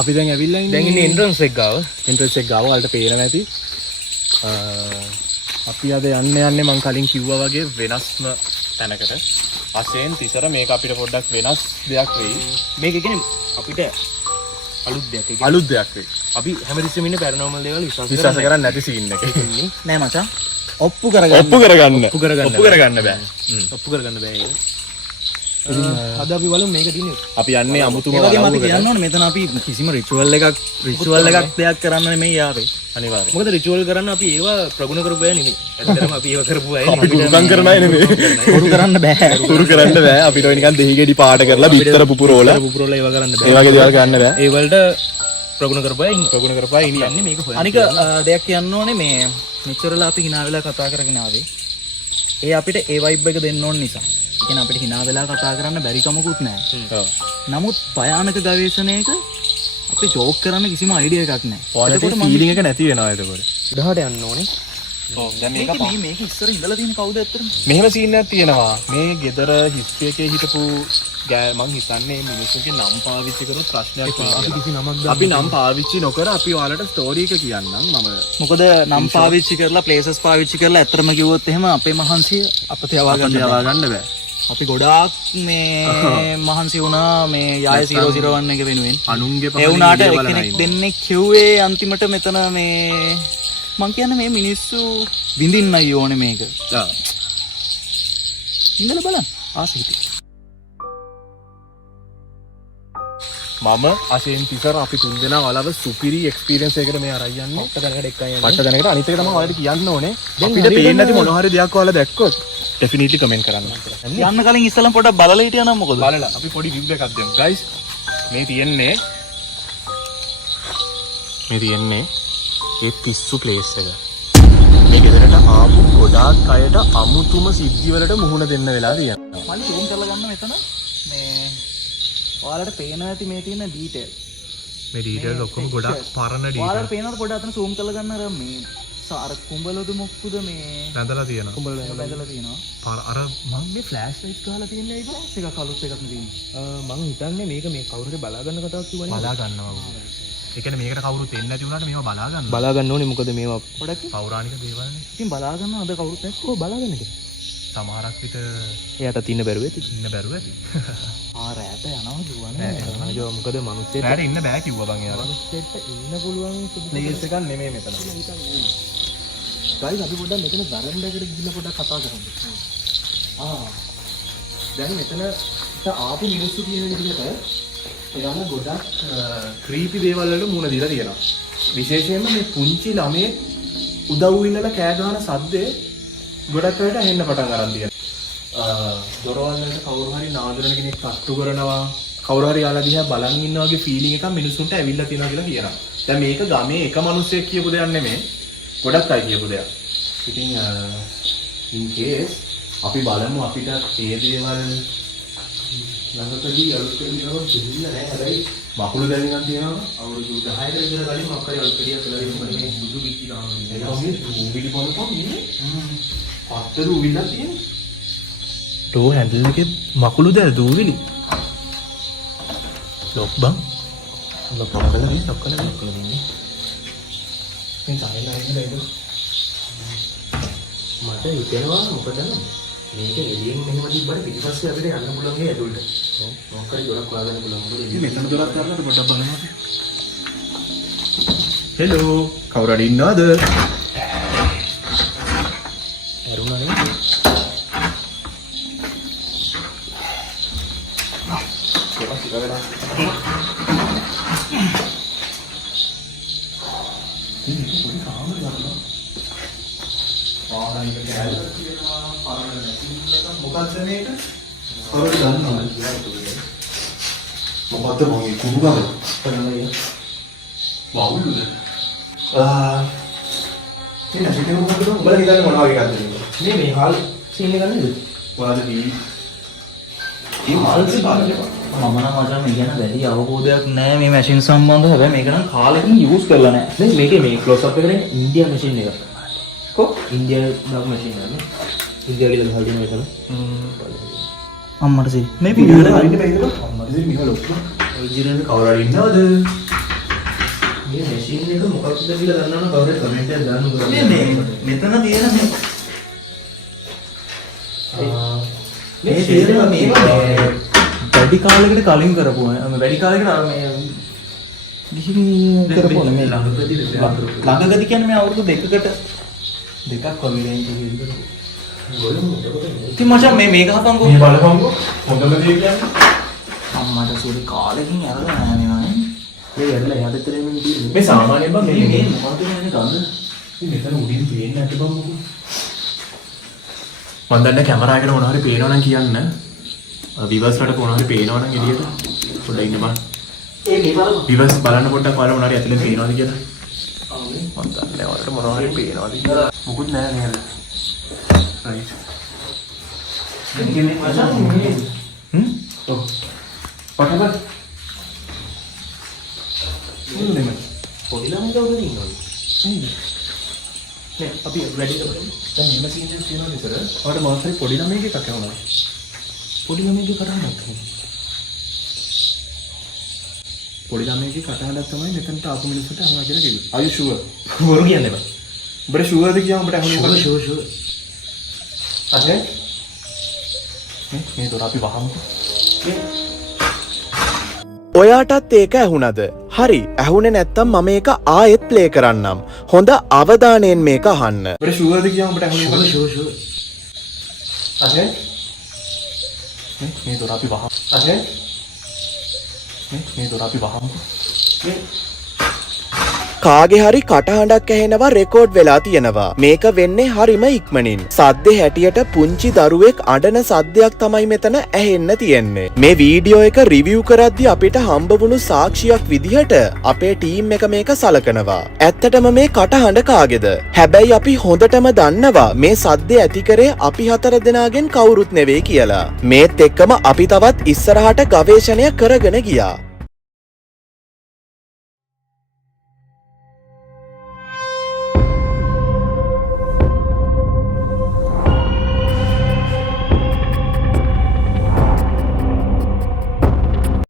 අපි දැන් ඇවිල්ලා ඉන්නේ. දැන් ඉන්නේ එන්ට්‍රන්ස් එක ගාව. එන්ට්‍රන්ස් එක ගාව වලට පේනවා ඇති. අපි අද යන්නේ මම කලින් කිව්වා වගේ වෙනස්ම තැනකට. අසෙන් තිසර මේක අපිට පොඩ්ඩක් වෙනස් දෙයක් වෙයි. මේක කියන්නේ අපිට අලුත් දෙයක්. අලුත් දෙයක් වෙයි. අපි හැමතිස්සෙම ඉන්නේ පැරනෝමල් දේවල් විශ්වාස කරන්නේ නැති සීන් එක. නෑ මචං. ඔප්පු කරගන්න බෑ. ඔප්පු කරගන්න බෑ. අද අපි බලමු මේක තියෙන්නේ. අපි යන්නේ අමුතුම වගේ මට කියන්න ඕනේ මෙතන අපි කිසිම රිචුවල් එකක් දෙයක් කරන්න නෙමෙයි ආවේ. අනිවාර්යයෙන්. මොකද රිචුවල් කරන්න අපි ඒවා ප්‍රගුණ කරපු අය නෙමෙයි. ඇත්තටම අපි ඒවා කරපු අය නෙමෙයි. අපි ගුරුකම් කරන අය නෙමෙයි. කරු කරන්න බෑ. කරු කරන්න බෑ. අපිට ඔය නිකන් දෙහි ගෙඩි පාට කරලා බිත්තර පුපුරෝලා ඒවා කරන්න බෑ. ඒ වගේ දේවල් කරන්න බෑ. ඒ වලට ප්‍රගුණ කරපු අය ඉන්නේ මේක හොයන්න. අනික දෙයක් කියන්න ඕනේ මේ මෙච්චරලා අපි hina වෙලා කතා කරගෙන ආවේ. ඒ අපිට ඒ වයිබ් එක දෙන්න ඕන නිසා. ඒ කියන්නේ අපිට hina වෙලා කතා කරන්න බැරි කමකුත් නැහැ. නමුත් භයානක ගවේෂණයක අපි ජෝක් කරන්න කිසිම අයිඩියා එකක් නැහැ. ඒකට ෆීලිං එක නැති වෙනවා එතකොට. උඩහට යන්න ඕනේ. ඔව් දැන් මේක ඉස්සර ඉඳලා තියෙන කවුද ඇත්තටම? මෙහෙම සීන් එකක් තියෙනවා. මේ ගෙදර හිස්ටරි එකේ හිටපු මං හිතන්නේ මිනිස්සුන්ගේ නම් පාවිච්චි කරොත් ප්‍රශ්නයක් වෙනවා. අපි නම් පාවිච්චි නොකර අපි ඔයාලට ස්ටෝරි එක කියන්නම් මම. මොකද නම් පාවිච්චි කරලා ප්ලේසස් පාවිච්චි කරලා ඇත්තටම කිව්වොත් එහෙම අපේ මහන්සිය අපිට යවා ගන්න බෑ. අපි ගොඩාක් මේ මහන්සි වුණා මේ යාය 001 එක වෙනුවෙන්. අනුන්ගේ ඒ වුණාට එක්කෙනෙක් දෙන්නෙක් කිව්වේ අන්තිමට මෙතන මේ මං කියන්නේ මේ මිනිස්සු විඳින්නයි ඕනේ මේක. ඉන්නල බලන්න ආසිතේ. මම අසෙන් තිසර අපි තුන්දෙනා වලව සුපිරි එක්ස්පීරියන්ස් එකකට මේ අරන් යන්නේ. මට දැනකට අනිත් එක තමයි ඔයාලට කියන්න ඕනේ. අපිට පේන්නේ නැති මොන හරි දෙයක් ඔයාලා දැක්කොත් ඩෙෆිනිට්ලි කමෙන්ට් කරන්න. යන්න කලින් ඉස්සෙල්ලා පොඩ්ඩක් බලලා හිටියා නම් මොකද? බලලා අපි පොඩි රිව්යු එකක් දෙමු. ගයිස් මේ තියෙන්නේ ඒ පිස්සු ප්ලේස් එක. මේ ගෙදරට ආපු ගොඩාක් අයට අමුතුම සිද්ධිවලට මුහුණ දෙන්න වෙලා තියෙනවා. මම zoom කරලා ගන්න මෙතන මේ ඔයාලට පේනවා ඇති මේ තියෙන ඩීටේල්. මේ ඩීටේල්ස් ඔක්කොම ගොඩක් පරණ ඩීටේල්. ඔයාලට පේනවද පොඩ්ඩක් අතන zoom කරලා ගන්න අර මේ අර කුඹලද මොක්කුද මේ බැඳලා තියෙනවා. කුඹල බැඳලා තියෙනවා. අර මම මේ ෆ්ලෑෂ් ලයිට් ගහලා තියෙන්නේ ඒක. එකක් අලුත් එකක් නෙවෙයි. මම හිතන්නේ මේක මේ කවුරු හරි බලා ගන්න කතාවක් කිව්වනේ. බලා ගන්නවා. ඒ කියන්නේ මේකට කවුරුත් එන්නේ නැති වුණාට මේවා බලා ගන්න. බලා ගන්න ඕනේ මොකද මේවා පොඩක් පෞරාණික දේවල්නේ. ඉතින් බලා ගන්න අද කවුරුත් නැත්නම් කොහොම බලා ගන්නද? සමහරක් විට එයාට තින්න බැරුව ඇති. ඉන්න බැරුව ඇති. රැට යනවා කිව්වනේ. මොකද මනුස්සයෙක් රැට ඉන්න බෑ කිව්වා බං එයාලා. මනුස්සයෙක්ට ඉන්න පුළුවන් ප්ලේස් එකක් නෙමෙයි මෙතන. ගයිස් අපි පොඩ්ඩක් මෙතන වරන්ඩාකට ගිහිල්ලා පොඩ්ඩක් කතා කරමු. දැන් මෙතන ආපු මිනිස්සු කියන විදිහට එයාලා ගොඩක් ක්‍රීපි දේවල් වලට මුණ දීලා තියෙනවා. විශේෂයෙන්ම මේ පුංචි ළමයේ උදව් ඉන්නලා කෑ ගහන සද්දේ ගොඩක් අයට ඇහෙන්න පටන් ගන්න තියෙනවා. දොරවල් වලට කවුරු හරි නාදරන කෙනෙක් තට්ටු කරනවා. කවුරු හරි යාලා දිහා බලන් ඉන්නා වගේ ෆීලිං එකක් මිනිස්සුන්ට ඇවිල්ලා තියෙනවා කියලා කියනවා. දැන් මේක ගමේ එක මිනිහෙක් කියපු දෙයක් නෙමෙයි. ගොඩක් අය කියපු දෙයක්. ඉතින් in case අපි බලමු අපිට ඒ දේවල් ළඟටදී අලුත් කෙනෙක්ව දෙන්න නෑ. හැබැයි මකුළු දැනගන්න තියෙනවා. අවුරුදු 10කට විතර කලින් මොකක් හරි අලුත් කෙලියක් කියලා ඉන්නේ මේ බුදු විචි ගානවා. ඒක මේ ඌවිලි පොනපම් නේ. පත්තර ඌවිලා තියෙන්නේ. ඩෝ හැන්ඩල් එකේ මකුළු දැල් දූවිලි. ලොක් බං. ලොක් කරලා ඉන්නේ ලොක් කරලා ඉන්නේ. මේ තායිලා ඉන්නේ නේද? මට හිතෙනවා මොකද මේක එළියෙන් මෙහෙම තිබ්බට පිටිපස්සේ අපිට යන්න පුළුවන් නේ ඇතුළට. මොකක් හරි දොරක් හොයාගන්න පුළුවන්. මොකද ඉතින් මෙතන දොරක් කරලා පොඩ්ඩක් බලමු අපි. හෙලෝ කවුරු හරි ඉන්නවද? වරුණා නේ. මොකක්ද මේක? ඔයාලා දන්නවද? මොකද්ද මගේ කුඹු ගම? බලන්න. වවුලුද? මේ නැතිව මොකද උඹලා හිතන්නේ මොනවා වගේ එකක්ද මේ? මේ හාල් සීන් එක නේද? ඔයාලා ටීවී මේ හාල් සීන් බලන්න. මම නම් මචං මේ ගැන වැඩි අවබෝධයක් නැහැ මේ මැෂින් සම්බන්ධව. හැබැයි මේක නම් කාලෙකින් යූස් කරලා නැහැ. නේ මේකේ මේ ක්ලෝස් අප් එකේ ඉන්දියා මැෂින් එක. කො ඉන්දියා ඩොග් මැෂින් එක නේ. ඉන්දියා කියලා ගහලා තියෙන එකල. අම්මට සිරි. මේ වීඩියෝ එක හරියට බැරිද? අම්මට සිරි මේක ලොක්ක. ඔරිජිනල් කවුරු හරි ඉන්නවද? මේ මැෂින් එක මොකක්ද කියලා දන්නවනම් කවුරුහරි කමෙන්ට් එකක් දාන්න පුළුවන්. මේ මෙතන තියෙන මේ තේරෙනවා මේ වැඩි කාලයකට කලින් කරපු වැඩි කාලයකට මේ ගිහින් කරපු මේ ළඟගති කියන්නේ මේ අවුරුදු දෙකක් වගේ දැන් ඉතින් මචං මේක හපන්කෝ මේ බලපන්කෝ හොඳම දේ කියන්නේ අම්මට සුරි කාලෙකින් ඇරලා නෑ නේ මේ යන්න යටතරේ මෙන්න තියෙන්නේ මේ සාමාන්‍යයෙන් බං මේ මොකද කියන්නේ ගඳ මේ මෙතන උඩින් පේන්නේ නැති බං මොකද මම දන්නේ කැමරා එකට මොනවා හරි පේනවා නම් කියන්න විවර්ස් වලට මොනවා හරි පේනවා නම් එළියට පොඩ්ඩක් ඉන්න බං ඒ මේ බලමු විවර්ස් බලන්න පොඩ්ඩක් බලන්න මොනවා හරි ඇතුලේ පේනවද කියලා මම දන්නේ ඔයාලට මොනවා හරි පේනවද කියලා මොකුත් නෑ නේද රයිට් මේ මචං ඔව් පටබල් පොඩි ළමයි කවුද ඉන්නවද නේ අපි වැඩි කරමු දැන් මෙහෙම සීන් එකක් තියෙනවා නේද සර් ඔයාලට මාසෙ පොඩි ළමයිගේ එකක් යවනවා පොඩි ළමයිගේ කටහඬක් පොඩි ළමයිගේ කටහඬක් තමයි මෙතනට ආපු මිනිස්සුන්ට අහනවා කියලා කිව්වේ are you sure බොරු කියන්නේ බා ඔබට ෂුවර්ද කියන්න ඔබට අහන්නේ ෂුවර් අහේ මේ දොර අපි වහමුකෝ ඔයාටත් ඒක ඇහුණද? හරි, ඇහුනේ නැත්තම් මම ඒක ආයෙත් ප්ලේ කරන්නම්. හොඳ අවධානයෙන් මේක අහන්න. ඔබට ෂුවර්ද කියන්න ඔබට අහන්නේ ෂුවර් අහේ මේ දොර අපි වහමු අහේ මේ දොර අපි වහමුකෝ කාගේ හරි කටහඬක් ඇහෙනවා රෙකෝඩ් වෙලා තියෙනවා. මේක වෙන්නේ හරිම ඉක්මනින්. සද්දේ හැටියට පුංචි දරුවෙක් අඬන සද්දයක් තමයි මෙතන ඇහෙන්න තියෙන්නේ. මේ වීඩියෝ එක රිවිව් කරද්දී අපිට හම්බ වුණු සාක්ෂියක් විදිහට අපේ ටීම් එක මේක සලකනවා. ඇත්තටම මේ කටහඬ කාගේද? හැබැයි අපි හොඳටම දන්නවා මේ සද්දේ ඇති කරේ අපි 4 දෙනාගෙන් කවුරුත් නෙවෙයි කියලා. මේත් එක්කම අපි තවත් ඉස්සරහට ගවේෂණය කරගෙන ගියා.